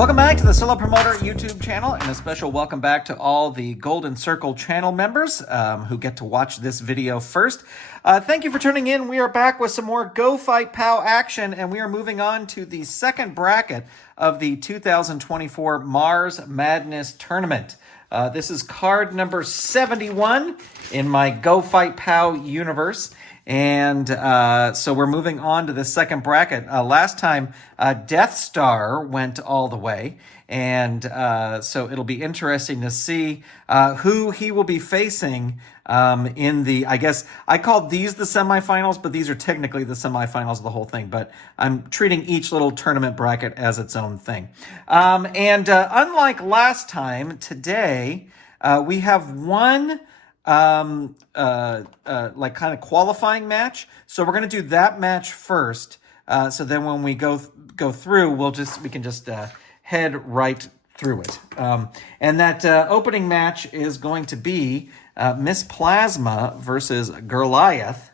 Welcome back to the Solo Promoter YouTube channel, and a special welcome back to all the Golden Circle channel members who get to watch this video first. Thank you for tuning in. We are back with some more Go Fight POW action, and we are moving on to the second bracket of the 2024 Mars Madness Tournament. This is card number 71 in my Go Fight POW universe. And so we're moving on to the second bracket. Last time, Death Star went all the way. And so it'll be interesting to see who he will be facing in the, I guess, I called these the semifinals, but these are technically the semifinals of the whole thing. But I'm treating each little tournament bracket as its own thing. And unlike last time, today we have one like kind of qualifying match. So we're going to do that match first. So then when we go through, we can just head right through it. And that opening match is going to be Miss Plasma versus Goliath.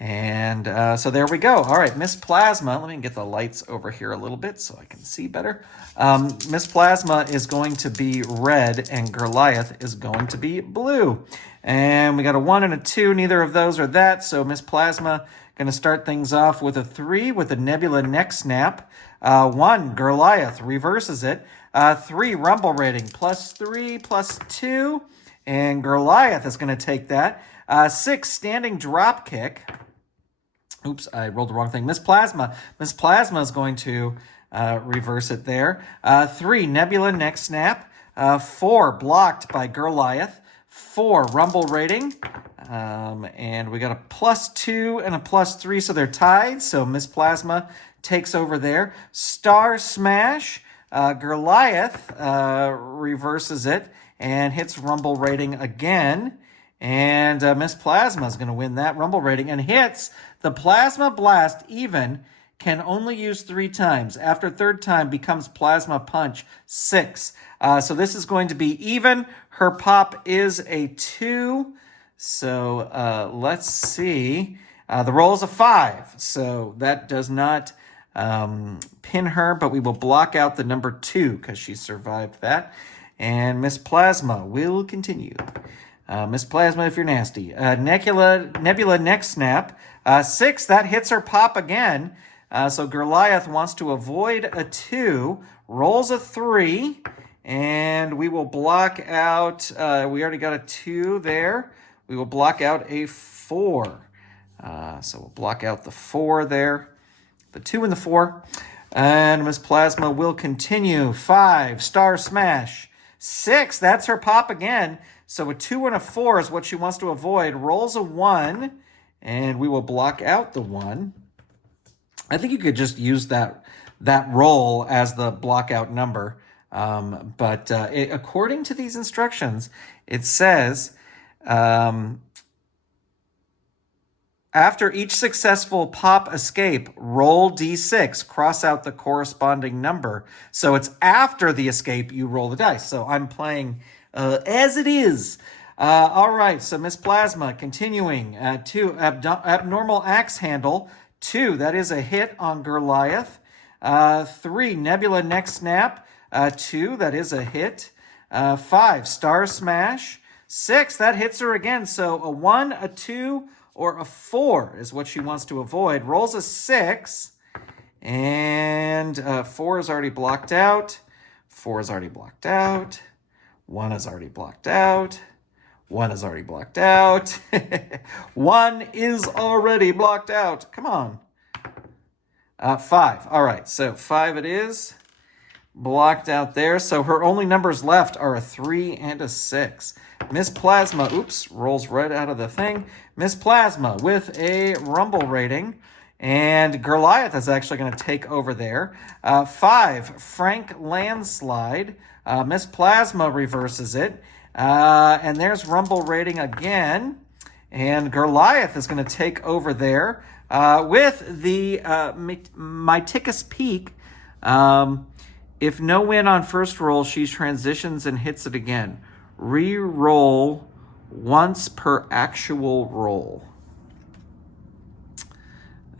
And so there we go. All right, Miss Plasma. Let me get the lights over here a little bit so I can see better. Miss Plasma is going to be red, and Goliath is going to be blue. And we got a 1 and a 2. Neither of those are that. So Miss Plasma going to start things off with a 3 with a Nebula Neck Snap. 1, Goliath reverses it. 3, Rumble Rating, +3, +2. And Goliath is going to take that. 6, Standing Drop Kick. Oops, I rolled the wrong thing. Miss Plasma is going to reverse it there. 3, Nebula Neck Snap. 4, blocked by Goliath. 4, Rumble Rating. And we got a +2 and a +3, so they're tied. So Miss Plasma takes over there. Star Smash. Goliath reverses it and hits Rumble Rating again. And Miss Plasma is going to win that Rumble Rating and hits the Plasma Blast even. Can only use 3 times. After third time becomes Plasma Punch 6. So this is going to be even. Her pop is a 2. So let's see. The roll is a 5. So that does not pin her, but we will block out the number 2 because she survived that. And Miss Plasma will continue. Miss Plasma, if you're nasty. Nebula Neck Snap. 6, that hits her pop again. So Goliath wants to avoid a 2, rolls a 3, and we will block out, we already got a 2 there. We will block out a 4. So we'll block out the 4 there, the 2 and the 4. And Miss Plasma will continue. 5, Star Smash. 6, that's her pop again. So a 2 and a 4 is what she wants to avoid. Rolls a 1, and we will block out the 1. I think you could just use that roll as the blockout number. But according to these instructions, it says, after each successful pop escape, roll D6, cross out the corresponding number. So it's after the escape you roll the dice. So I'm playing as it is. All right, so Miss Plasma continuing. 2, Abnormal Axe Handle. 2, that is a hit on Goliath. 3, Nebula Neck Snap. 2, that is a hit. 5, Star Smash. 6, that hits her again. So a 1, a 2, or a 4 is what she wants to avoid. Rolls a 6. And 4 is already blocked out. 4 is already blocked out. 1 is already blocked out. 1 is already blocked out. 1 is already blocked out. Come on. 5. All right, so 5 it is. Blocked out there. So her only numbers left are a 3 and a 6. Miss Plasma, oops, rolls right out of the thing. Miss Plasma with a Rumble Rating. And Goliath is actually going to take over there. 5, Frank Landslide. Miss Plasma reverses it. And there's Rumble Rating again. And Goliath is going to take over there with the Myticus Peak. If no win on first roll, she transitions and hits it again. Re-roll once per actual roll.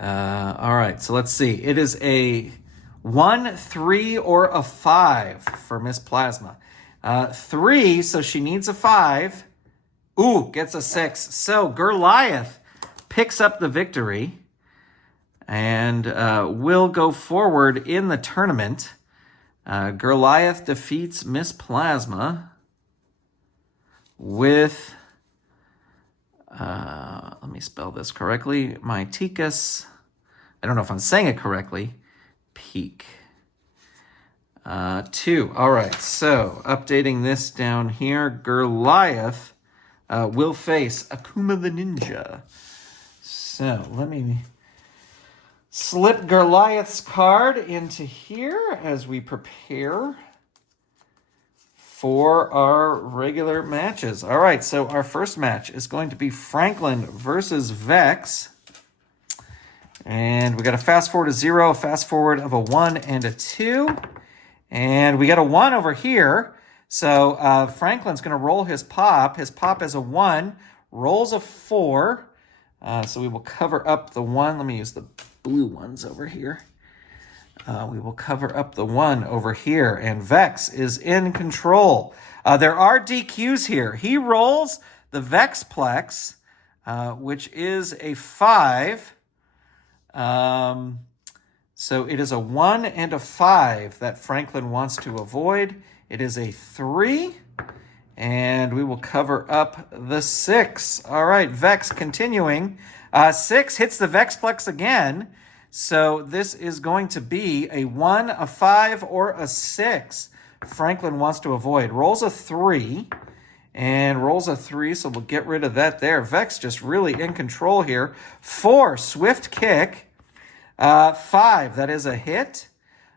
All right, so let's see. It is a 1, 3, or a 5 for Miss Plasma. 3, so she needs a 5. Ooh, gets a 6. So Goliath picks up the victory and will go forward in the tournament. Goliath defeats Miss Plasma with, let me spell this correctly, Myticus, I don't know if I'm saying it correctly, Peak. 2. All right, so updating this down here, Goliath will face Akuma the Ninja. So let me slip Goliath's card into here as we prepare for our regular matches. All right, so our first match is going to be Franklin versus Vex. And we got a fast forward of 0, a fast forward of a 1 and a 2. And we got a 1 over here. So Franklin's going to roll his pop. His pop is a 1, rolls a 4. So we will cover up the 1. Let me use the blue ones over here. We will cover up the 1 over here, and Vex is in control. There are DQs here. He rolls the Vexplex, which is a 5. So it is a 1 and a 5 that Franklin wants to avoid. It is a 3, and we will cover up the 6. All right, Vex continuing. 6 hits the Vexplex again. So this is going to be a 1, a 5, or a 6. Franklin wants to avoid. Rolls a 3 and rolls a 3, so we'll get rid of that there. Vex just really in control here. 4, swift kick. 5, that is a hit.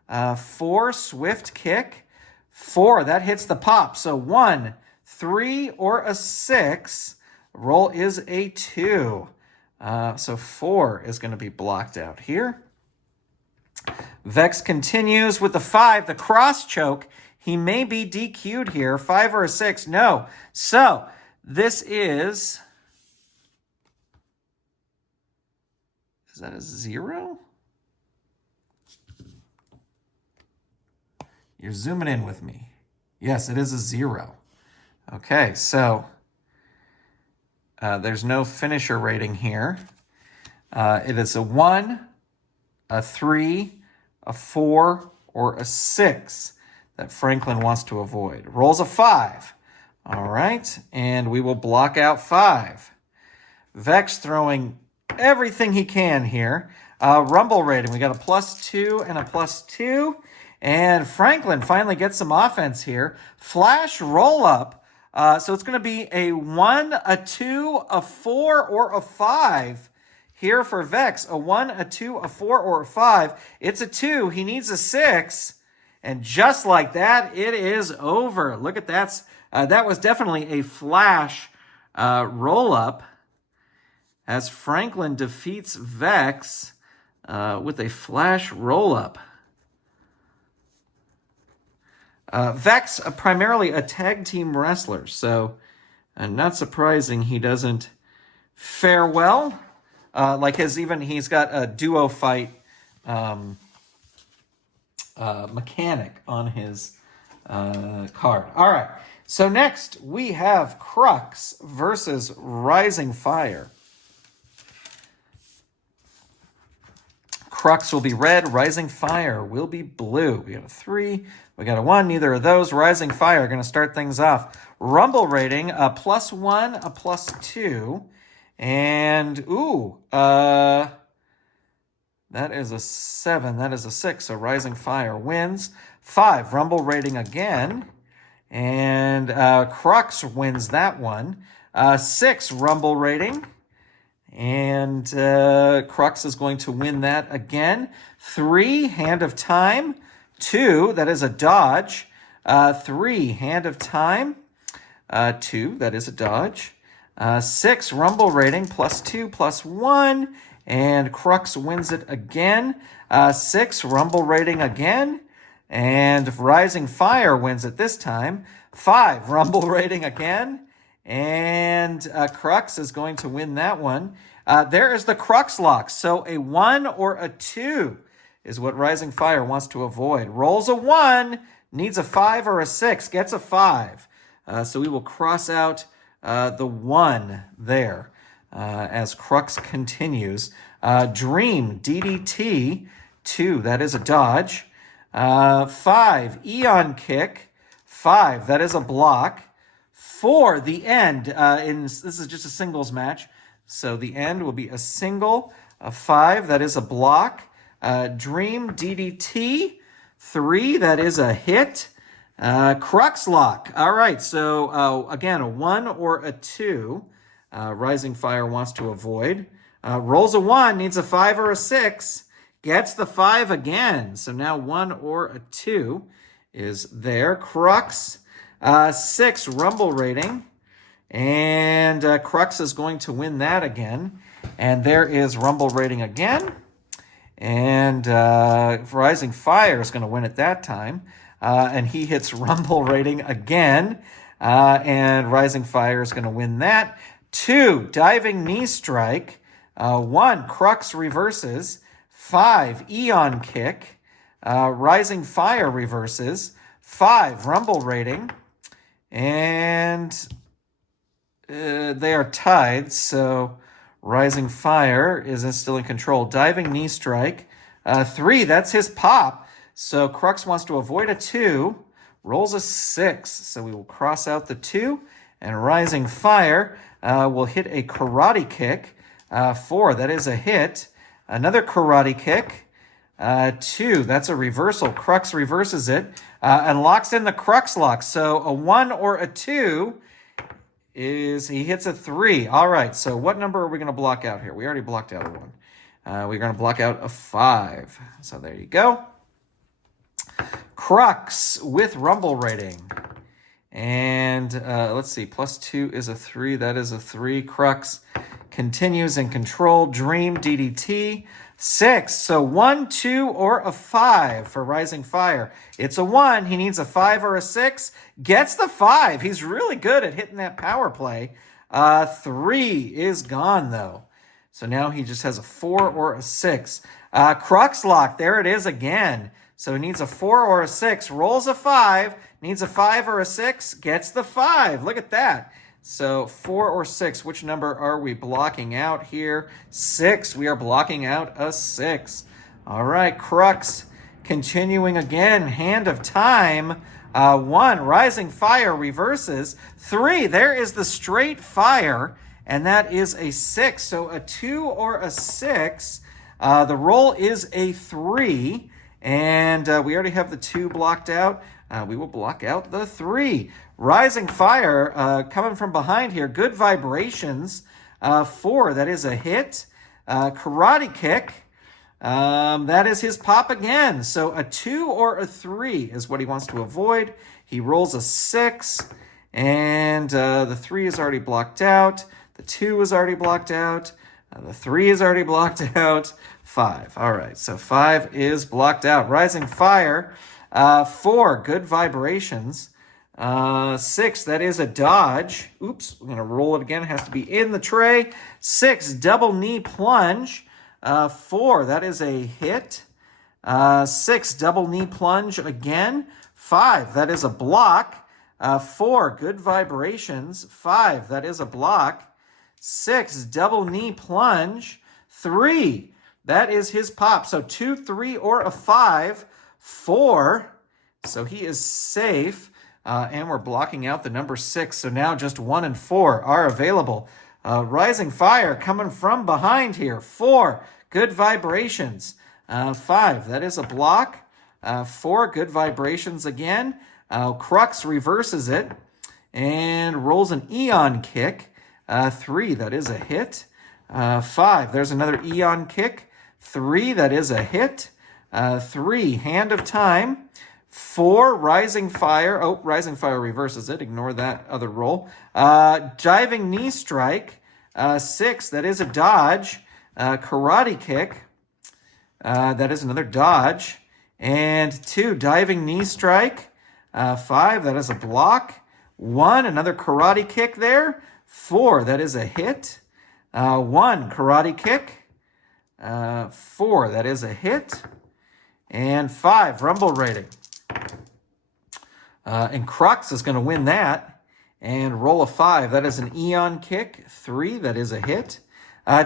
4, swift kick. 4, that hits the pop. So 1, 3, or a 6. Roll is a 2. So 4 is going to be blocked out here. Vex continues with the 5, the cross choke. He may be DQ'd here. 5 or a 6. No. So this is that a 0? You're zooming in with me. Yes, it is a 0. Okay, so there's no finisher rating here. It is a 1, a 3, a 4, or a 6 that Franklin wants to avoid. Rolls a 5. All right, and we will block out 5. Vex throwing everything he can here. Rumble rating, we got a +2 and a +2. And Franklin finally gets some offense here. Flash roll up. So it's going to be a 1, a 2, a 4, or a 5 here for Vex. A 1, a 2, a 4, or a 5. It's a 2. He needs a 6. And just like that, it is over. Look at that. That was definitely a flash roll up as Franklin defeats Vex with a flash roll up. Vex, primarily a tag team wrestler, so not surprising he doesn't fare well. He's got a duo fight mechanic on his card. All right, so next we have Crux versus Rising Fire. Crux will be red, Rising Fire will be blue. We got a 3, we got a 1, neither of those. Rising Fire going to start things off. Rumble rating, a +1, a +2, and that is a 7, that is a 6, so Rising Fire wins. 5, Rumble rating again, and Crux wins that one. 6, Rumble rating, and Crux is going to win that again. 3, Hand of Time. 2, that is a dodge. 3, Hand of Time. 2, that is a dodge. 6, Rumble rating, +2, +1. And Crux wins it again. 6, Rumble rating again. And Rising Fire wins it this time. 5, Rumble rating again. And Crux is going to win that one. There is the Crux lock. So a 1 or a 2 is what Rising Fire wants to avoid. Rolls a 1, needs a 5 or a 6, gets a 5. So we will cross out the 1 there as Crux continues. Dream, DDT, 2, that is a dodge. 5, Eon Kick, 5, that is a block. 4, the end. This is just a singles match, so the end will be a single. A 5, that is a block. Dream, DDT, 3, that is a hit. Crux Lock. All right, so again, a 1 or a 2. Rising Fire wants to avoid. Rolls a 1, needs a 5 or a 6. Gets the 5 again. So now 1 or a 2 is there. Crux, 6, Rumble Rating. And Crux is going to win that again. And there is Rumble Rating again. And Rising Fire is going to win it that time. And he hits Rumble Rating again. And Rising Fire is going to win that. 2, Diving Knee Strike. 1, Crux reverses. 5, Eon Kick. Rising Fire reverses. 5, Rumble Rating. And they are tied, so Rising Fire is still in control. Diving Knee Strike. 3, that's his pop. So Crux wants to avoid a 2. Rolls a 6, so we will cross out the 2. And Rising Fire will hit a Karate Kick. 4, that is a hit. Another Karate Kick. 2, that's a reversal. Crux reverses it and locks in the Crux Lock. So a 1 or a 2 is, he hits a 3. All right, so what number are we going to block out here? We already blocked out a 1. We're going to block out a 5. So there you go. Crux with Rumble Rating. And let's see, +2 is a 3. That is a 3. Crux continues in control. Dream, DDT. 6, so 1, 2, or a 5 for Rising Fire. It's a 1. He needs a 5 or a 6. Gets the 5. He's really good at hitting that power play. 3 is gone, though. So now he just has a 4 or a 6. Crux Lock, there it is again. So he needs a 4 or a 6. Rolls a 5. Needs a 5 or a 6. Gets the 5. Look at that. So 4 or 6, which number are we blocking out here? 6, we are blocking out a 6. All right, Crux continuing again. Hand of Time. 1, Rising Fire reverses. 3, there is the Straight Fire, and that is a 6. So a 2 or a 6. The roll is a 3, and we already have the 2 blocked out. We will block out the 3. Rising Fire coming from behind here. Good Vibrations. 4, that is a hit. Karate Kick. That is his pop again. So a 2 or a 3 is what he wants to avoid. He rolls a 6. And the 3 is already blocked out. The 2 is already blocked out. The 3 is already blocked out. 5. All right, so 5 is blocked out. Rising Fire. 4, Good Vibrations. 6, that is a dodge. Oops, we're going to roll it again. It has to be in the tray. 6, Double Knee Plunge. 4, that is a hit. 6, Double Knee Plunge again. 5, that is a block. 4, Good Vibrations. 5, that is a block. 6, Double Knee Plunge. 3, that is his pop. So 2, 3, or a 5. 4, so he is safe. And we're blocking out the number 6. So now just 1 and 4 are available. Rising Fire coming from behind here. 4, Good Vibrations. 5, that is a block. 4, Good Vibrations again. Crux reverses it and rolls an Eon Kick. 3, that is a hit. 5, there's another Eon Kick. 3, that is a hit. 3, Hand of Time. 4, Rising Fire. Oh, Rising Fire reverses it. Ignore that other roll. Diving Knee Strike. 6, that is a dodge. Karate Kick. That is another dodge. And 2, Diving Knee Strike. 5, that is a block. 1, another Karate Kick there. 4, that is a hit. 1, Karate Kick. 4, that is a hit. and 5. Rumble rating. And Crux is going to win that and roll a 5. That is an Eon kick. 3, that is a hit.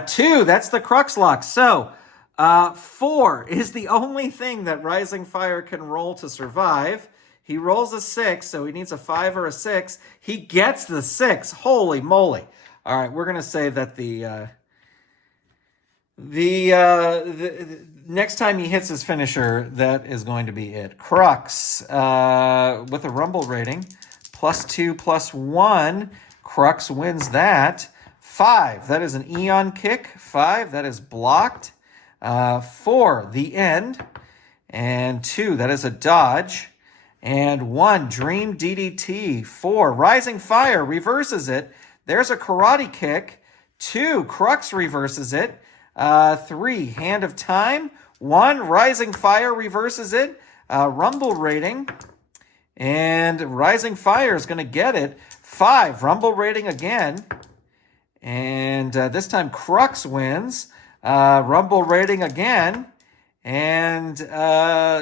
2, that's the Crux lock. So 4 is the only thing that Rising Fire can roll to survive. He rolls a 6, so he needs a 5 or a 6. He gets the 6. Holy moly. All right, we're going to say that the next time he hits his finisher, that is going to be it. Crux, with a Rumble rating, +2, +1. Crux wins that. 5, that is an Eon kick. 5, that is blocked. 4, the end. And 2, that is a dodge. And 1, Dream DDT. 4, Rising Fire reverses it. There's a karate kick. 2, Crux reverses it. 3, Hand of Time. 1, Rising Fire reverses it. Rumble rating. And Rising Fire is going to get it. 5, Rumble rating again. And this time Crux wins. Rumble rating again. And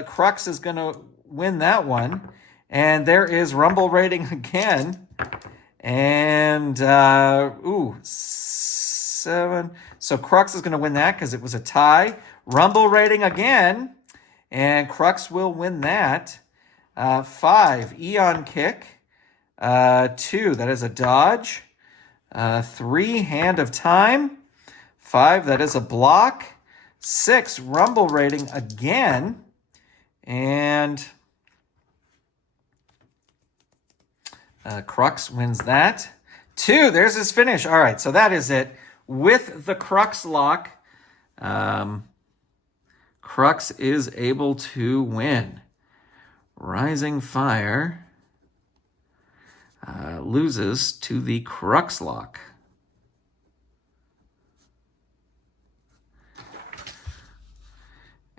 Crux is going to win that one. And there is Rumble rating again. And, 7. So Crux is going to win that because it was a tie. Rumble rating again. And Crux will win that. 5, Eon kick. 2, that is a dodge. 3, Hand of Time. 5, that is a block. 6, Rumble rating again. And Crux wins that. 2, there's his finish. All right, so that is it. With the Crux lock, Crux is able to win. Rising Fire loses to the Crux lock.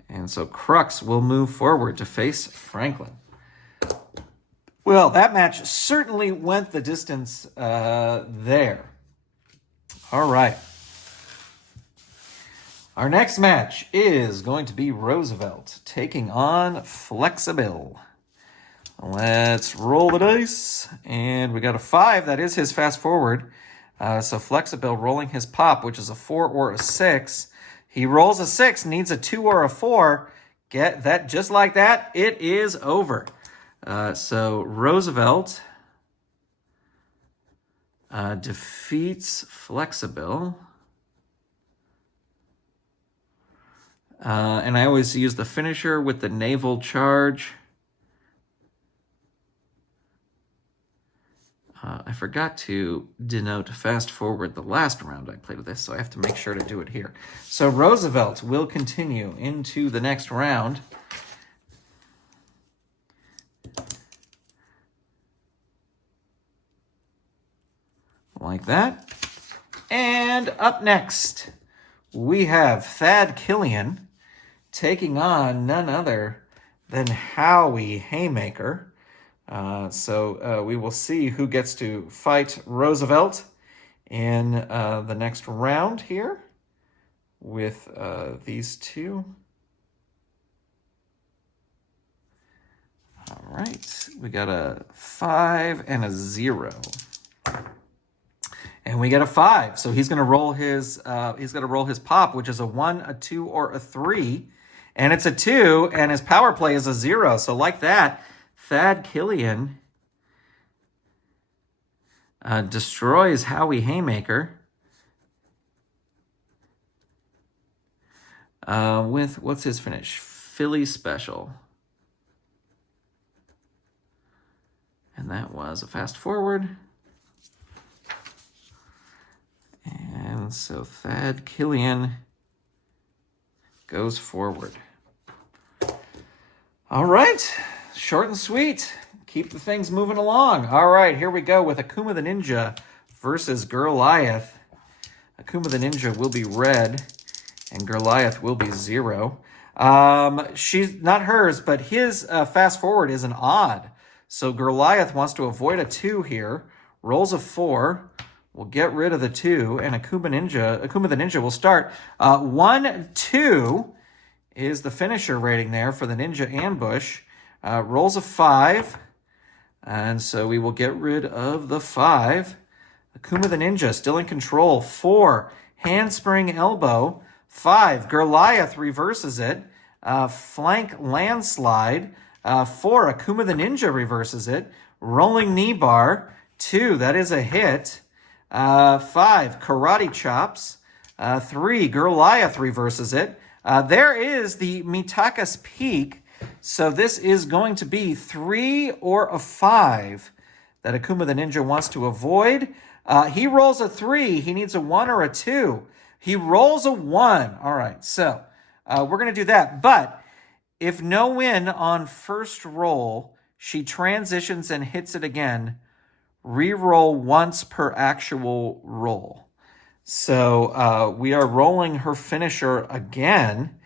And so Crux will move forward to face Franklin. Well, that match certainly went the distance there. All right. Our next match is going to be Roosevelt taking on Flexibil. Let's roll the dice. And we got a 5. That is his fast forward. So Flexibil rolling his pop, which is a 4 or a 6. He rolls a 6, needs a 2 or a 4. Get that just like that. It is over. So Roosevelt defeats Flexibil. And I always use the finisher with the naval charge. I forgot to denote fast forward the last round I played with this, so I have to make sure to do it here. So Roosevelt will continue into the next round. Like that. And up next, we have Thad Killian taking on none other than Howie Haymaker. So we will see who gets to fight Roosevelt in the next round here with these two. All right, we got a 5 and a 0. And we get a 5, so he's going to roll his pop, which is a 1, a 2, or a 3, and it's a 2, and his power play is a 0. So like that, Thad Killian destroys Howie Haymaker with, what's his finish? Philly Special. And that was a fast forward. And so Thad Killian goes forward. All right. Short and sweet. Keep the things moving along. All right, here we go with Akuma the Ninja versus Goliath. Akuma the Ninja will be red, and Goliath will be 0. She's not hers, but his fast forward is an odd. So Goliath wants to avoid a 2 here. Rolls a 4. We'll get rid of the 2, and Akuma the Ninja will start 1, 2. is the finisher rating there for the Ninja Ambush. Rolls a 5. And so we will get rid of the 5. Akuma the Ninja still in control. 4, Handspring Elbow. 5, Goliath reverses it. Flank Landslide. 4, Akuma the Ninja reverses it. Rolling Knee Bar. 2, that is a hit. 5, Karate Chops. 3, Goliath reverses it. There is the Mitaka's Peak. So this is going to be 3 or a 5 that Akuma the Ninja wants to avoid. He rolls a 3. He needs a 1 or a 2. He rolls a 1. All right, so we're going to do that. But if no win on first roll, she transitions and hits it again. Reroll once per actual roll. So we are rolling her finisher again.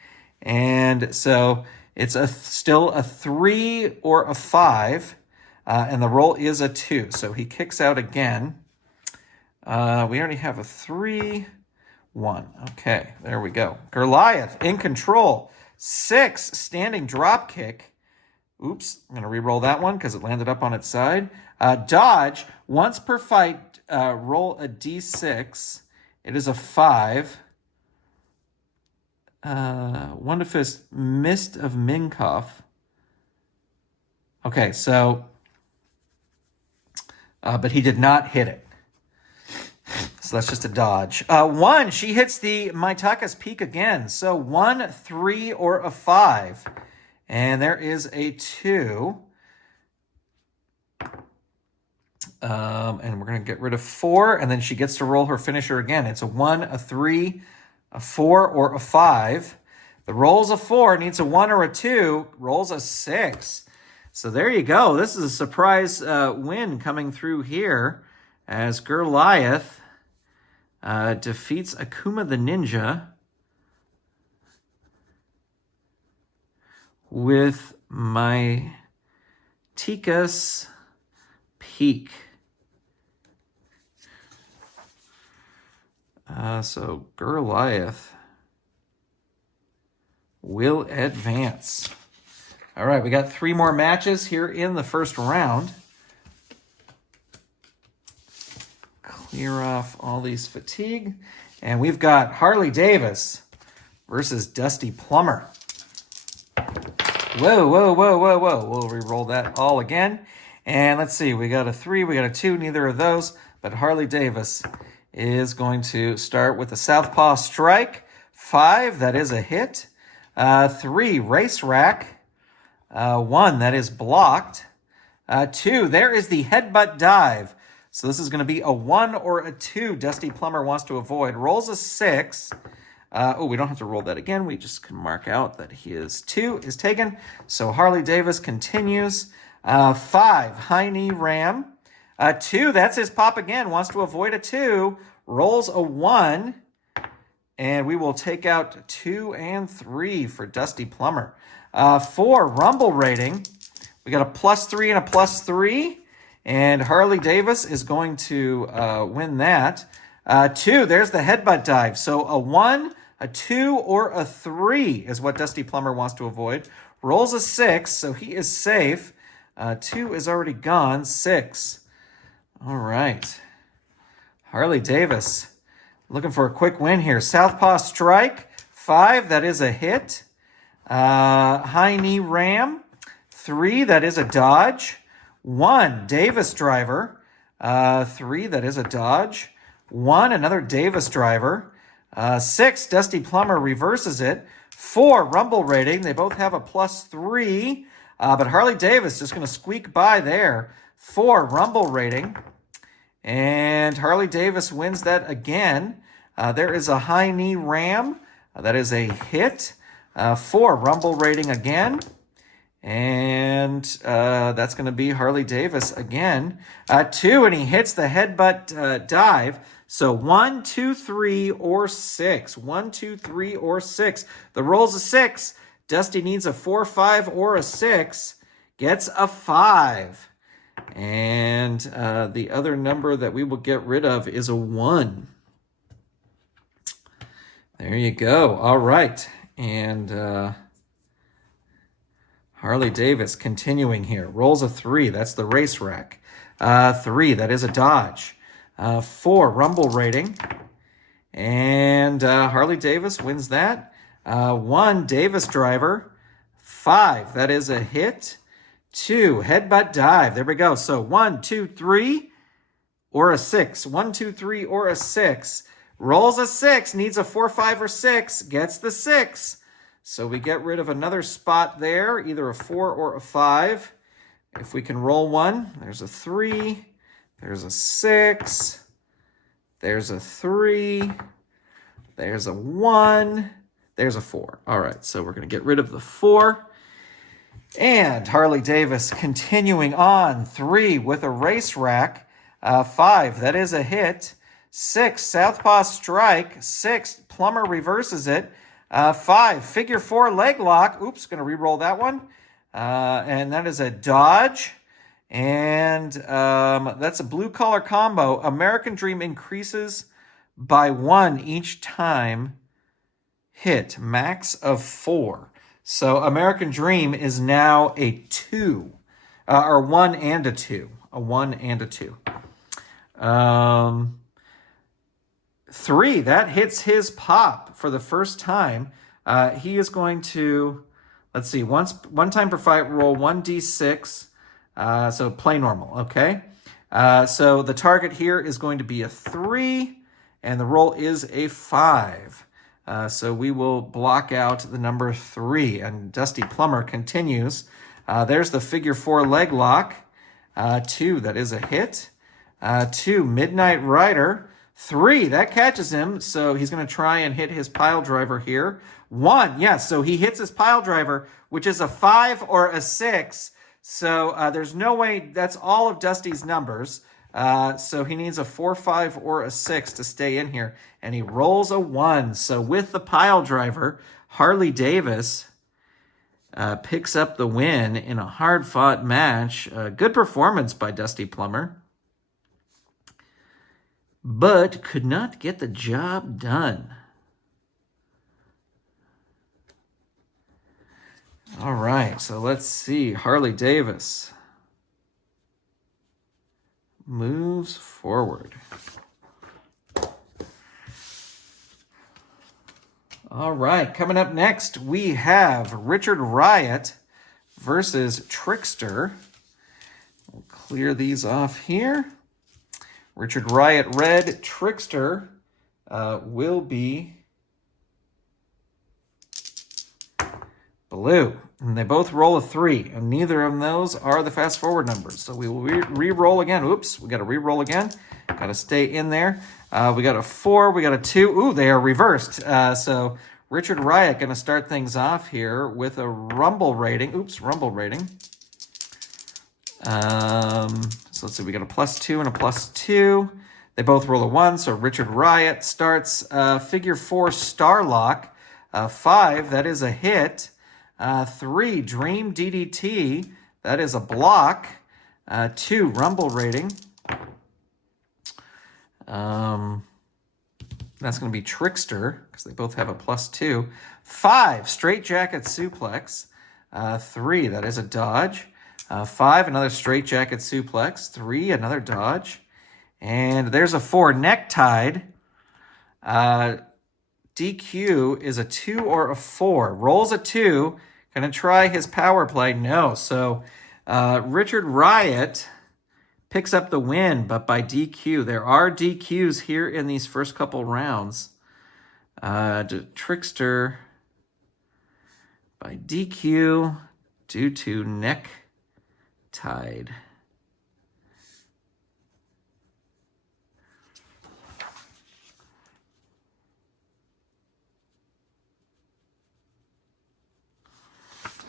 And so it's still a 3 or a 5. And the roll is a 2. So he kicks out again. We already have a 3, 1. Okay, there we go. Goliath in control. 6, standing drop kick. Oops, I'm going to re-roll that one because it landed up on its side. Dodge, once per fight, roll a d6. It is a 5. One to fist, Mist of Minkoff. Okay, so, but he did not hit it. So that's just a dodge. 1, she hits the Mitaka's Peak again. So 1, 3, or a 5. And there is a 2. And we're going to get rid of 4. And then she gets to roll her finisher again. It's a 1, a 3, a 4, or a 5. The roll's a 4, needs a 1 or a 2. Rolls a 6. So there you go. This is a surprise win coming through here as Goliath defeats Akuma the Ninja with Mitaka's Peak. So Goliath will advance. All right, we got 3 more matches here in the first round. Clear off all these fatigue. And we've got Harley Davis versus Dusty Plummer. Whoa, whoa, whoa, whoa, whoa. We'll re-roll that all again. And let's see, we got a 3, we got a 2, neither of those. But Harley Davis is going to start with a Southpaw Strike. 5, that is a hit. 3, Race Rack. 1, that is blocked. 2, there is the Headbutt Dive. So this is going to be a 1 or a 2 Dusty Plummer wants to avoid. Rolls a 6. We don't have to roll that again. We just can mark out that his 2 is taken. So Harley Davis continues. 5, High Knee Ram. 2, that's his pop again. Wants to avoid a 2. Rolls a 1. And we will take out 2 and 3 for Dusty Plummer. 4, Rumble Rating. We got a +3 and a +3. And Harley Davis is going to win that. 2, there's the Headbutt Dive. So a 1, a 2, or a 3 is what Dusty Plummer wants to avoid. Rolls a 6, so he is safe. 2 is already gone. 6. All right. Harley Davis looking for a quick win here. Southpaw Strike. 5, that is a hit. High Knee Ram. 3, that is a dodge. 1, Davis Driver. 3, that is a dodge. 1, another Davis Driver. 6, Dusty Plummer reverses it. 4, Rumble Rating. They both have a +3. But Harley Davis just going to squeak by there. 4, Rumble Rating. And Harley Davis wins that again. There is a High Knee Ram. That is a hit. 4, Rumble Rating again. And that's going to be Harley Davis again. 2, and he hits the Headbutt Dive. So 1, 2, 3, or 6. 1, 2, 3, or 6. The roll's a 6. Dusty needs a 4, 5, or a 6. Gets a 5. And the other number that we will get rid of is a 1. There you go. All right. And Harley Davis continuing here. Rolls a 3. That's the race rack. 3. That is a dodge. 4. Rumble rating. And Harley Davis wins that. 1. Davis driver. 5. That is a hit. 2. Headbutt dive. There we go. So 1, 2, 3, or a 6. 1, 2, 3, or a 6. Rolls a 6. Needs a 4, 5, or 6. Gets the 6. So we get rid of another spot there, either a 4 or a 5. If we can roll 1, there's a 3, there's a 6, there's a 3, there's a 1, there's a 4. All right, so we're going to get rid of the 4. And Harley Davis continuing on. 3 with a race rack. 5, that is a hit. 6, southpaw strike. 6, plumber reverses it. 5, figure 4 leg lock. Oops, going to re-roll that one. And that is a dodge. And that's a blue collar combo. American Dream increases by 1 each time hit. Max of 4. So American Dream is now a 2. Or 1 and a 2. A 1 and a 2. 3, that hits his pop for the first time. He is going to, let's see, one time per fight, roll 1d6. So play normal, okay? So the target here is going to be a 3, and the roll is a 5. So we will block out the number 3, and Dusty Plumber continues. There's the figure 4 leg lock. 2, that is a hit. 2, Midnight Rider. 3, that catches him, so he's going to try and hit his pile driver here. 1, yes, so he hits his pile driver, which is a 5 or a 6. So there's no way, that's all of Dusty's numbers. So he needs a 4, 5, or a 6 to stay in here. And he rolls a 1. So with the pile driver, Harley Davis picks up the win in a hard-fought match. Good performance by Dusty Plumber, but could not get the job done. All right, so let's see. Harley Davis moves forward. All right, coming up next, we have Richard Riot versus Trickster. We'll clear these off here. Richard Riot red, Trickster will be blue. And they both roll a 3, and neither of those are the fast forward numbers. So we will re-roll again. Oops, we got to re-roll again. Got to stay in there. We got a 4, we got a 2. Ooh, they are reversed. So Richard Riot going to start things off here with a rumble rating. Oops, rumble rating. So let's see, we got a +2 and a +2. They both roll a 1, so Richard Riot starts figure 4 Starlock. 5, that is a hit. 3, Dream DDT. That is a block. 2, Rumble rating. That's going to be Trickster, because they both have a +2. 5, Straight Jacket Suplex. 3, that is a dodge. 5, another Straight Jacket Suplex. 3, another dodge. And there's a 4, Necktied. DQ is a 2 or a 4. Rolls a 2. Going to try his power play. No. So Richard Riot picks up the win, but by DQ. There are DQs here in these first couple rounds. Trickster by DQ due to neck tied.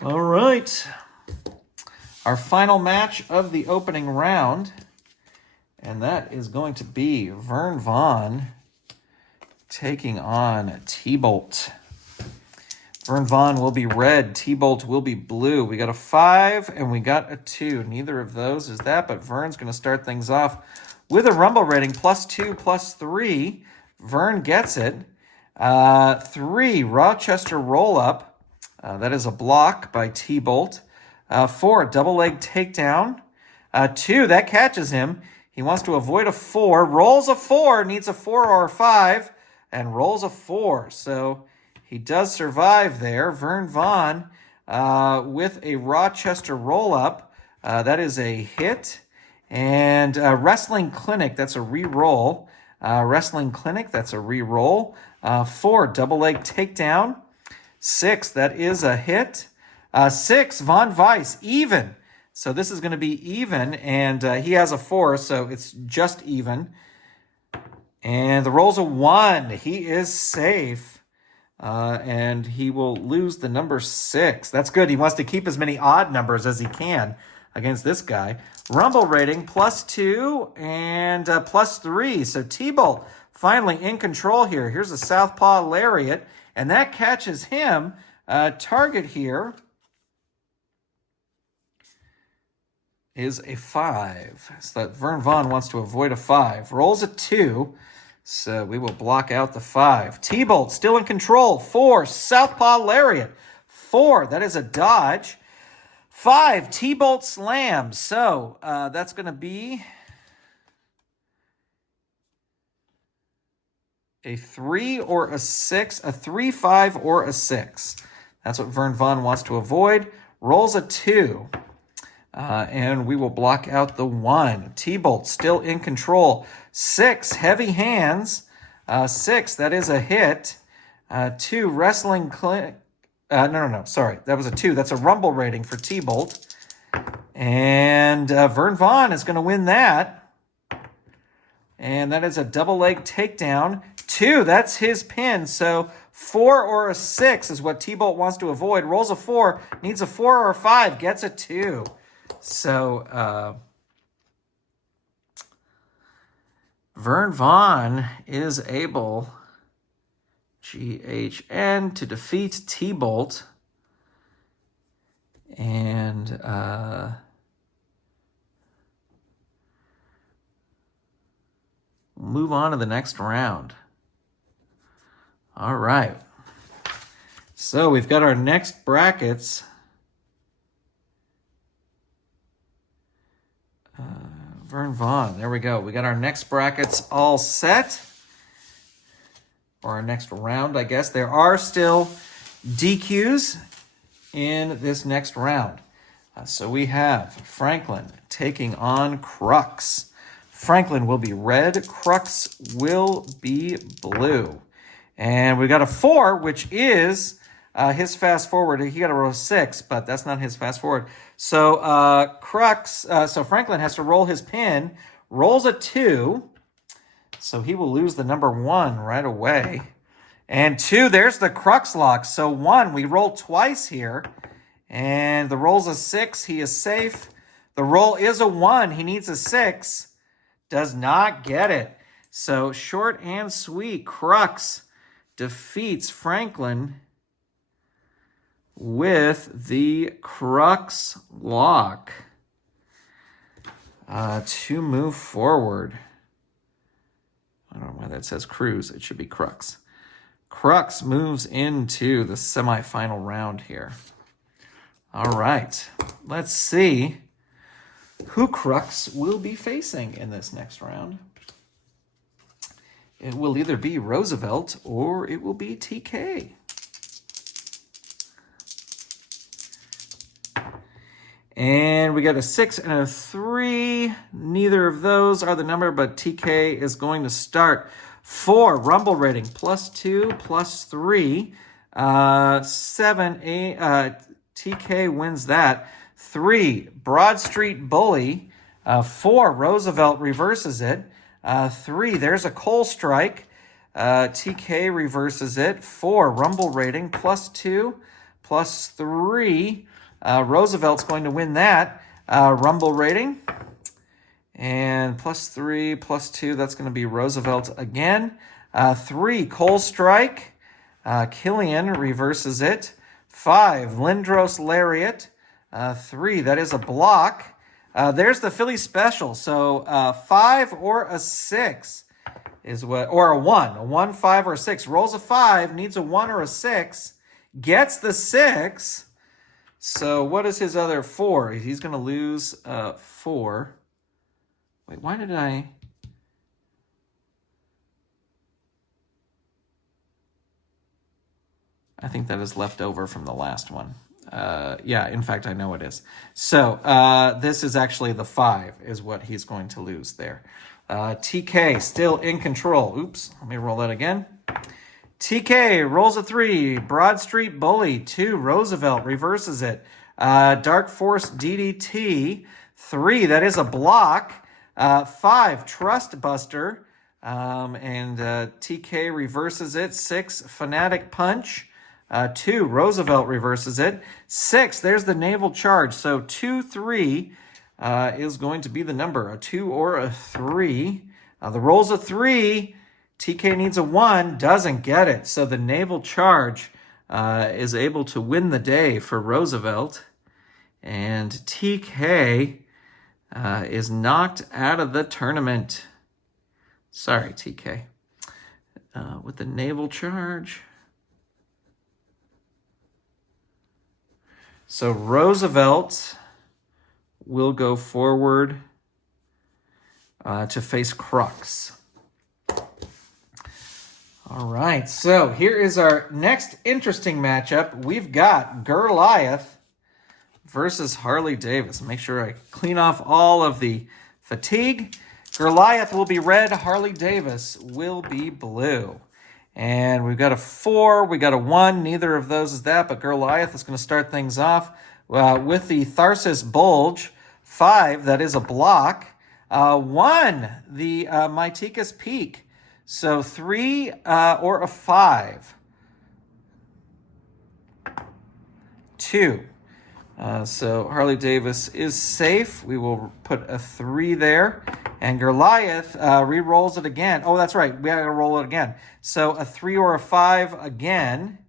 All right, our final match of the opening round, and that is going to be Vern Vaughn taking on T-Bolt. Vern Vaughn will be red, T-Bolt will be blue. We got a 5 and we got a 2. Neither of those is that, but Vern's going to start things off with a rumble rating +2, +3. Vern gets it. 3, Rochester roll-up. That is a block by T-Bolt. 4, double leg takedown. 2, that catches him. He wants to avoid a 4. Rolls a 4, needs a 4 or a 5, and rolls a 4. So he does survive there. Vern Vaughn with a Rochester roll-up. That is a hit. And Wrestling Clinic, that's a re-roll. Wrestling Clinic, that's a re-roll. 4, double leg takedown. 6, that is a hit. 6, Von Weiss, even. So this is going to be even, and he has a 4, so it's just even. And the roll's a 1. He is safe, and he will lose the number 6. That's good. He wants to keep as many odd numbers as he can against this guy. Rumble rating, +2 and +3. So T-Bolt finally in control here. Here's a southpaw lariat, and that catches him. Target here is a 5. So that Vern Vaughn wants to avoid a 5. Rolls a 2, so we will block out the 5. T-Bolt still in control. 4, southpaw lariat. 4, that is a dodge. 5, T-Bolt slam. So that's going to be a 3 or a 6, a 3, 5, or a 6. That's what Vern Vaughn wants to avoid. Rolls a 2. And we will block out the 1. T-Bolt still in control. 6, heavy hands. 6, that is a hit. 2, wrestling clinic. No. Sorry, that was a 2. That's a rumble rating for T-Bolt. And Vern Vaughn is going to win that. And that is a double leg takedown. 2, that's his pin. So 4 or a 6 is what T-Bolt wants to avoid. Rolls a 4, needs a 4 or a 5, gets a 2. So Vern Vaughn is able, GHN, to defeat T-Bolt. And move on to the next round. All right. So we've got our next brackets. Vern Vaughn, there we go. We got our next brackets all set. Or our next round, I guess. There are still DQs in this next round. So we have Franklin taking on Crux. Franklin will be red. Crux will be blue. And we got a 4, which is his fast forward. He got a roll 6, but that's not his fast forward. So so Franklin has to roll his pin. Rolls a 2. So he will lose the number 1 right away. And 2, there's the Crux lock. So 1, we roll twice here. And the roll's a 6. He is safe. The roll is a 1. He needs a 6. Does not get it. So short and sweet, Crux defeats Franklin with the Crux lock to move forward. I don't know why that says Cruise. It should be Crux. Crux moves into the semifinal round here. All right. Let's see who Crux will be facing in this next round. It will either be Roosevelt or it will be TK. And we got a 6 and a 3. Neither of those are the number, but TK is going to start. 4, rumble rating, +2, +3. 7, 8, TK wins that. 3, Broad Street Bully. 4, Roosevelt reverses it. 3, there's a Coal Strike. TK reverses it. 4, rumble rating, +2, +3. Roosevelt's going to win that. Rumble rating. And +3, +2, that's going to be Roosevelt again. 3, Coal Strike. Killian reverses it. 5, Lindros Lariat. 3, that is a block. There's the Philly Special. So 5 or a 6 is what, or a 1. A 1, 5, or a 6. Rolls a 5, needs a 1 or a 6, gets the 6. So what is his other 4? He's going to lose 4. Wait, why did I... I think that is left over from the last one. Yeah, in fact, I know it is. So this is actually the 5 is what he's going to lose there. TK still in control. Oops, let me roll that again. TK rolls a 3. Broad Street Bully, 2. Roosevelt reverses it. Dark Force DDT, 3. That is a block. 5. Trust Buster. And TK reverses it. 6. Fanatic Punch. 2. Roosevelt reverses it. 6. There's the Naval Charge. So 2, 3 is going to be the number. A 2 or a 3. The roll's a 3. TK needs a 1. Doesn't get it. So the Naval Charge is able to win the day for Roosevelt. And TK is knocked out of the tournament. Sorry, TK. With the Naval Charge. So Roosevelt will go forward to face Crux. All right, so here is our next interesting matchup. We've got Goliath versus Harley Davis. Make sure I clean off all of the fatigue. Goliath will be red. Harley Davis will be blue. And we've got a 4, we got a 1. Neither of those is that, but Goliath is going to start things off with the Tharsis Bulge. 5, that is a block. 1, the Myticus Peak. So 3 or a 5. 2. So Harley Davis is safe. We will put a 3 there. And Goliath re-rolls it again. Oh, that's right. We got to roll it again. So a 3 or a 5 again.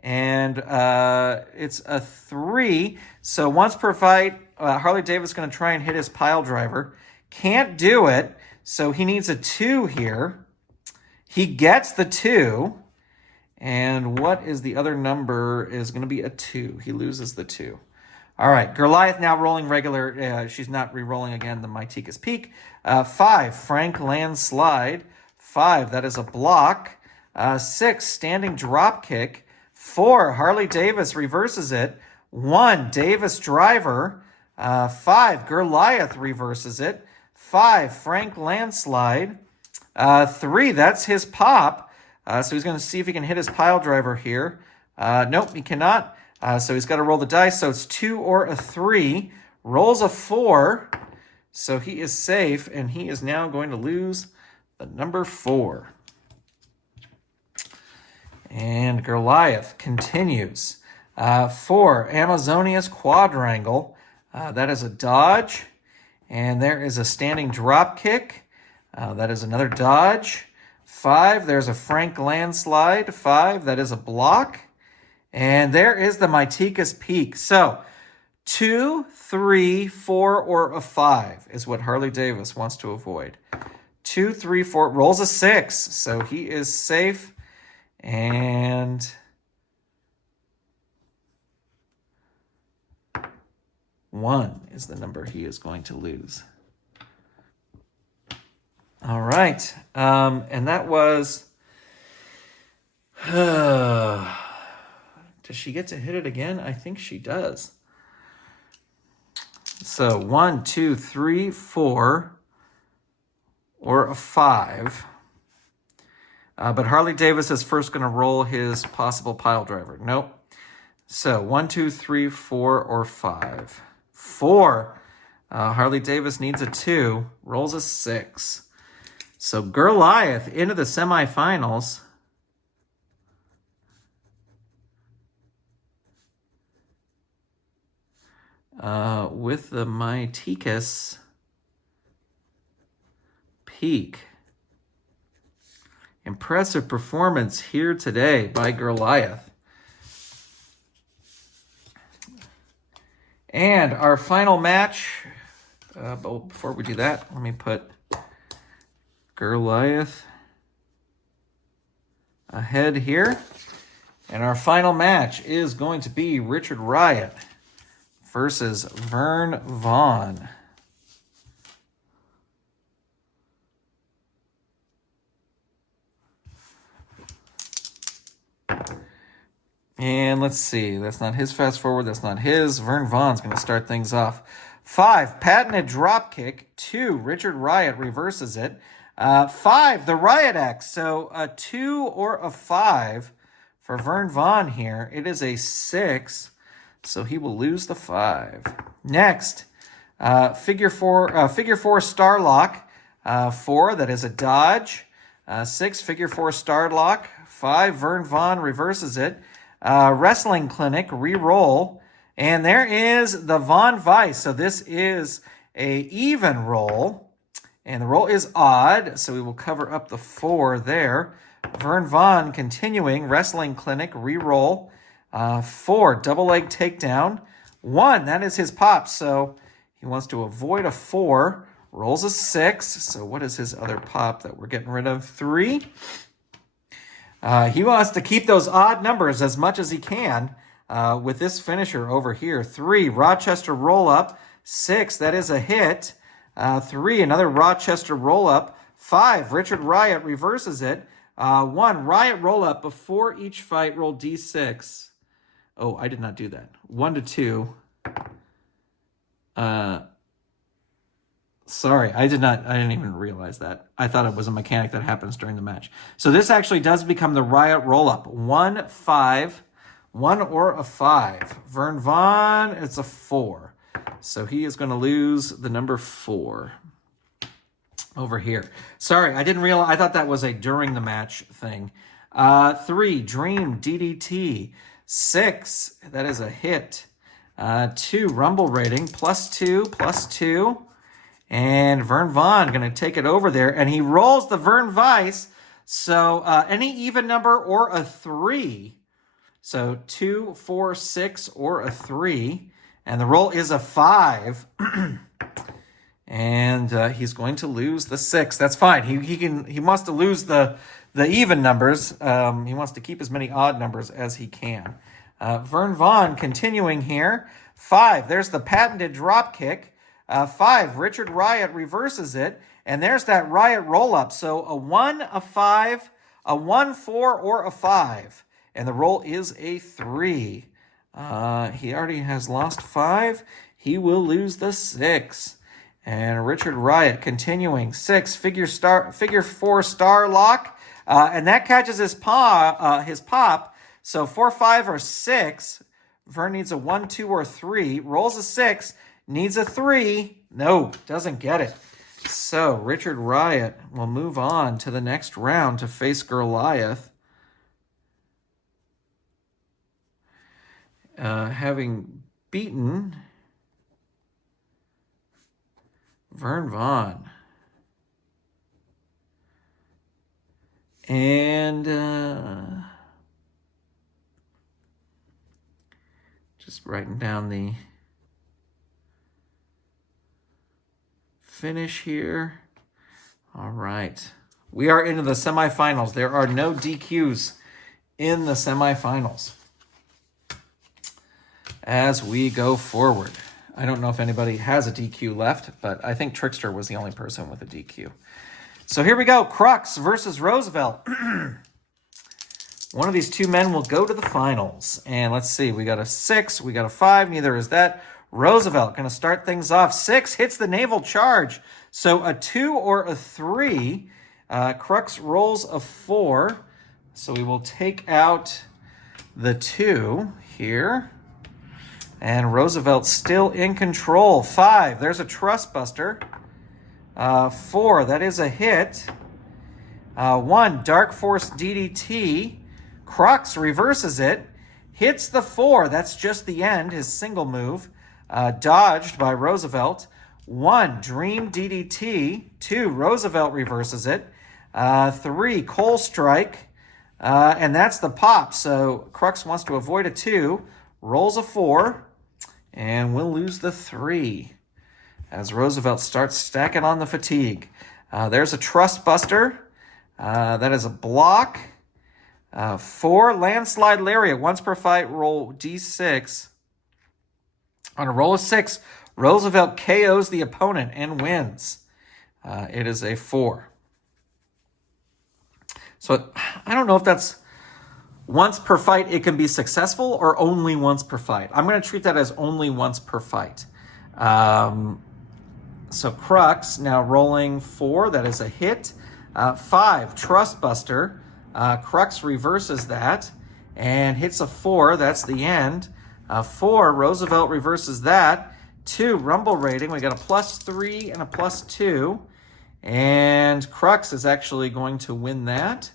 And it's a 3. So once per fight, Harley Davis is going to try and hit his pile driver. Can't do it. So he needs a 2 here. He gets the 2. And what is the other number is going to be a 2. He loses the 2. All right, Goliath now rolling regular. She's not re-rolling again, the Myticus Peak. 5, Frank Landslide. 5, that is a block. 6, Standing Drop Kick. 4, Harley Davis reverses it. 1, Davis Driver. 5, Goliath reverses it. 5, Frank Landslide. 3, that's his pop. So he's going to see if he can hit his pile driver here. Nope, he cannot. So he's got to roll the dice. So it's 2 or a 3. Rolls a 4. So he is safe, and he is now going to lose the number 4. And Goliath continues. 4, Amazonia's Quadrangle. That is a dodge. And there is a Standing Drop Kick. That is another dodge. 5, there's a Frank Landslide. 5, that is a block. And there is the Myticus Peak. So 2, 3, 4, or a 5 is what Harley Davis wants to avoid. 2, 3, 4, rolls a 6. So he is safe. And 1 is the number he is going to lose. All right. And that was... Does she get to hit it again? I think she does. So 1, 2, 3, 4, or a 5. But Harley Davis is first going to roll his possible pile driver. Nope. So 1, 2, 3, 4, or 5. 4. Harley Davis needs a 2. Rolls a 6. So Goliath into the semifinals. With the Myticus Peak. Impressive performance here today by Goliath. And our final match, but before we do that, let me put Goliath ahead here. And our final match is going to be Richard Riot versus Vern Vaughn. And let's see. That's not his fast forward. That's not his. Vern Vaughn's going to start things off. 5, patented dropkick. 2, Richard Riot reverses it. 5, the Riot Axe. So a 2 or a 5 for Vern Vaughn here. It is a 6, so he will lose the 5. Next, figure 4 Starlock. 4, that is a dodge. 6, figure 4 Starlock. 5, Vern Vaughn reverses it. Wrestling Clinic, re-roll. And there is the Von Vice. So this is a even roll. And the roll is odd, so we will cover up the 4 there. Vern Vaughn continuing, Wrestling Clinic, re-roll. 4, double leg takedown. 1, that is his pop, so he wants to avoid a 4. Rolls a 6, so what is his other pop that we're getting rid of? 3. He wants to keep those odd numbers as much as he can with this finisher over here. 3, Rochester roll-up. 6, that is a hit. 3, another Rochester roll-up. 5, Richard Riot reverses it. 1, Riot roll-up. Before each fight, roll D6. Oh, I did not do that. 1 to 2. Sorry, I didn't even realize that. I thought it was a mechanic that happens during the match. So this actually does become the Riot roll-up. 1, 5, 1 or a 5. Vern Vaughn, it's a 4. So he is going to lose the number 4 over here. Sorry, I didn't realize. I thought that was a during the match thing. 3, Dream DDT. 6, that is a hit. 2, Rumble rating, +2, +2. And Vern Vaughn going to take it over there. And he rolls the Vern Vice. So any even number or a 3. So 2, 4, 6, or a 3. And the roll is a 5. And he's going to lose the 6. That's fine. He wants to lose the even numbers. He wants to keep as many odd numbers as he can. Vern Vaughn continuing here. 5, there's the patented drop kick. 5, Richard Riot reverses it. And there's that Riot roll-up. So a 1, a 5, a 1, 4, or a 5. And the roll is a 3. He already has lost 5. He will lose the 6. And Richard Riot continuing. 6, figure 4 star lock. And that catches his pop. So 4, 5, or 6. Vern needs a 1, 2, or 3. Rolls a 6. Needs a 3. No, doesn't get it. So Richard Riot will move on to the next round to face Goliath. Having beaten Vern Vaughn. And just writing down the finish here. All right. We are into the semifinals. There are no DQs in the semifinals as we go forward. I don't know if anybody has a DQ left, but I think Trickster was the only person with a DQ. So here we go. Crux versus Roosevelt. One of these two men will go to the finals. And let's see. We got a 6. We got a 5. Neither is that. Roosevelt going to start things off. 6 hits the naval charge. So a 2 or a 3. Crux rolls a 4. So we will take out the 2 here. And Roosevelt still in control. 5, there's a Trust Buster. 4, that is a hit. 1, Dark Force DDT. Crux reverses it. Hits the 4, that's just the end, his single move. Dodged by Roosevelt. 1, Dream DDT. 2, Roosevelt reverses it. 3, Coal Strike. And that's the pop. So Crux wants to avoid a 2. Rolls a 4. And we'll lose the 3 as Roosevelt starts stacking on the fatigue. There's a Trust Buster. That is a block. 4, landslide lariat. Once per fight, roll d6. On a roll of 6, Roosevelt KOs the opponent and wins. It is a 4. So I don't know if that's once per fight it can be successful or only once per fight. I'm going to treat that as only once per fight. So Crux now rolling 4. That is a hit. 5, Trustbuster. Crux reverses that and hits a 4. That's the end. 4, Roosevelt reverses that. 2, Rumble Rating. We got a +3 and a +2. And Crux is actually going to win that.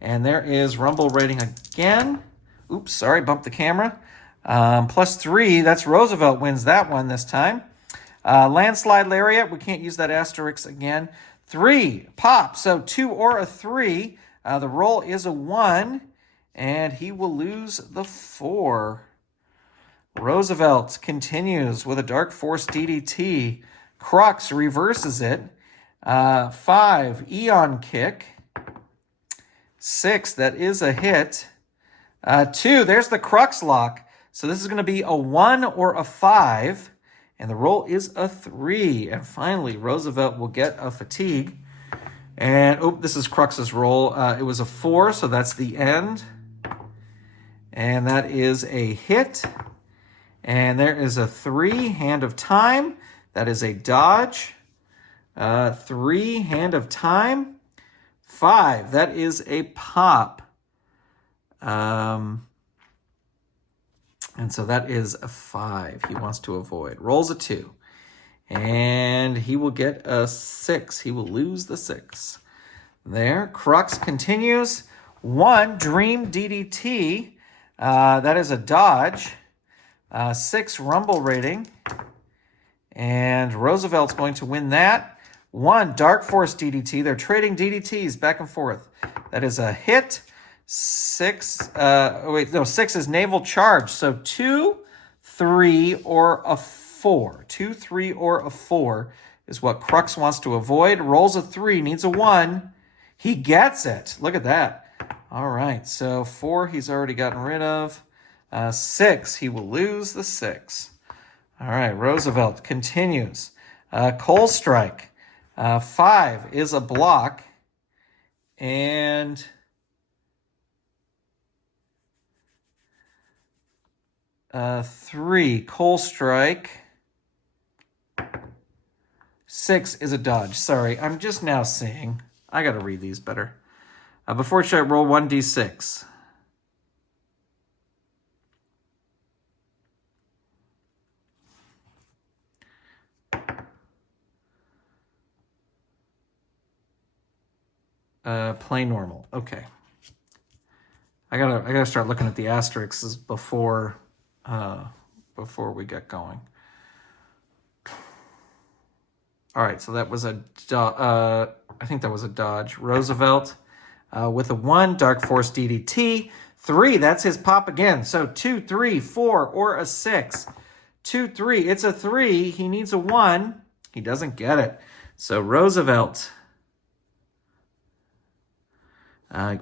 And there is Rumble Rating again. Oops, sorry, bumped the camera. +3, that's Roosevelt wins that one this time. Landslide Lariat, we can't use that asterisk again. 3, Pop, so 2 or a 3. The roll is a 1, and he will lose the 4. Roosevelt continues with a Dark Force DDT. Crux reverses it. 5, Eon Kick. 6, that is a hit. 2, there's the Crux Lock. So this is going to be a 1 or a 5. And the roll is a 3. And finally, Roosevelt will get a fatigue. And, this is Crux's roll. It was a 4, so that's the end. And that is a hit. And there is a 3, Hand of Time. That is a dodge. 3, Hand of Time. 5, that is a pop. And so that is a 5 he wants to avoid. Rolls a 2. And he will get a 6. He will lose the 6. There. Crux continues. 1, Dream DDT. That is a dodge. 6, Rumble Rating. And Roosevelt's going to win that. 1, Dark Force DDT. They're trading DDTs back and forth. That is a hit. 6, 6 is Naval Charge. So 2, 3, or a 4. 2, 3, or a 4 is what Crux wants to avoid. Rolls a 3, needs a 1. He gets it. Look at that. All right, so 4 he's already gotten rid of. 6, he will lose the 6. All right, Roosevelt continues. Coal Strike. 5 is a block. And 3, Coal Strike. 6 is a dodge. Sorry, I'm just now seeing. I got to read these better. Before I roll 1d6. Play normal. Okay. I gotta start looking at the asterisks before we get going. All right, so that was I think that was a dodge. Roosevelt with a 1, Dark Force DDT. 3, that's his pop again. So 2, 3, 4, or a 6. 2, 3, it's a 3. He needs a 1. He doesn't get it. So Roosevelt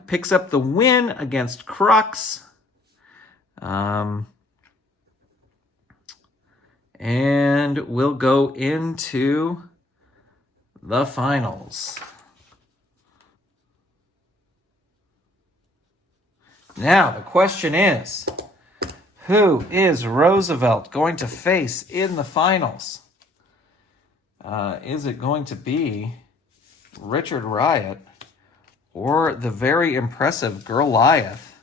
picks up the win against Crux. And we'll go into the finals. Now, the question is, who is Roosevelt going to face in the finals? Is it going to be Richard Riot or the very impressive Goliath?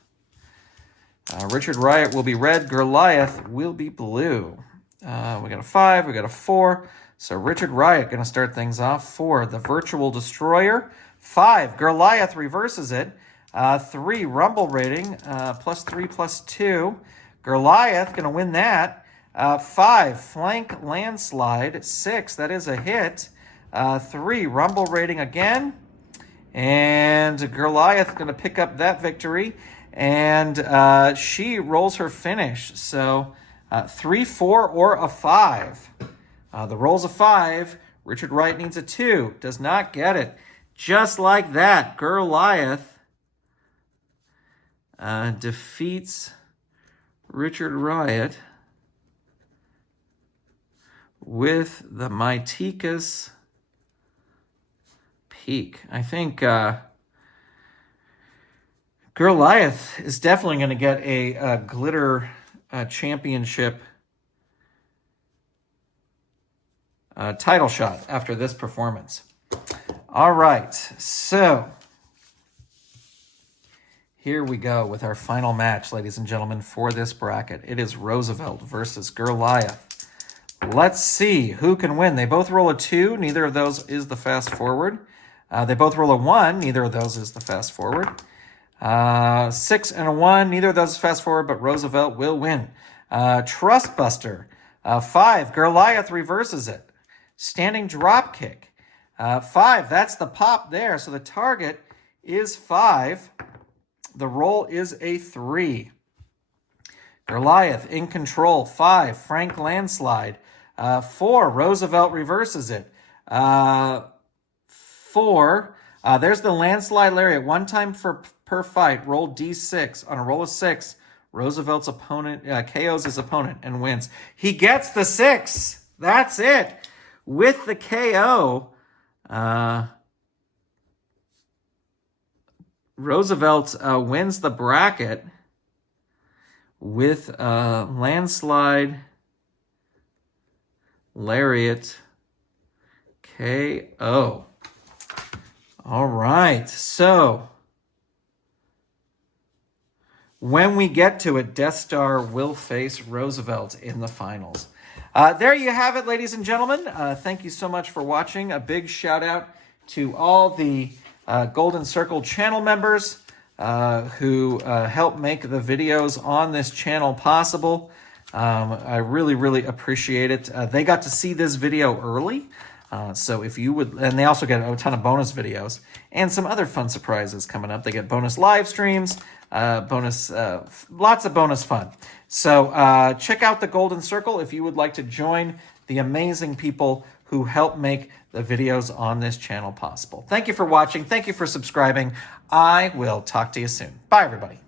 Richard Riot will be red. Goliath will be blue. We got a 5. We got a 4. So Richard Riot going to start things off. 4, the Virtual Destroyer. 5, Goliath reverses it. 3, Rumble Rating. +3, +2. Goliath going to win that. 5, Flank Landslide. 6, that is a hit. 3, Rumble Rating again. And Goliath going to pick up that victory. And she rolls her finish. So 3, 4, or a 5. The roll's a 5. Richard Wright needs a 2. Does not get it. Just like that, Goliath defeats Richard Riot with the Mytika's Peak. I think Goliath is definitely going to get a glitter championship title shot after this performance. All right, so here we go with our final match, ladies and gentlemen, for this bracket. It is Roosevelt versus Goliath. Let's see who can win. They both roll a 2. Neither of those is the fast forward. They both roll a 1. Neither of those is the fast forward. 6 and a 1. Neither of those is fast forward, but Roosevelt will win. Trustbuster. 5. Goliath reverses it. Standing drop kick. 5. That's the pop there. So the target is 5. The roll is a 3. Goliath in control. 5. Frank landslide. 4. Roosevelt reverses it. 4. There's the landslide lariat. 1 time per fight. Roll D6. On a roll of 6, Roosevelt's opponent KOs his opponent and wins. He gets the 6. That's it. With the KO, Roosevelt wins the bracket with landslide lariat KO. All right, so when we get to it, Death Star will face Roosevelt in the finals. There you have it, ladies and gentlemen. Thank you so much for watching. A big shout out to all the Golden Circle channel members who help make the videos on this channel possible. I really, really appreciate it. They got to see this video early. So if you would, and they also get a ton of bonus videos and some other fun surprises coming up. They get bonus live streams, lots of bonus fun. So check out the Golden Circle if you would like to join the amazing people who help make the videos on this channel possible. Thank you for watching. Thank you for subscribing. I will talk to you soon. Bye, everybody.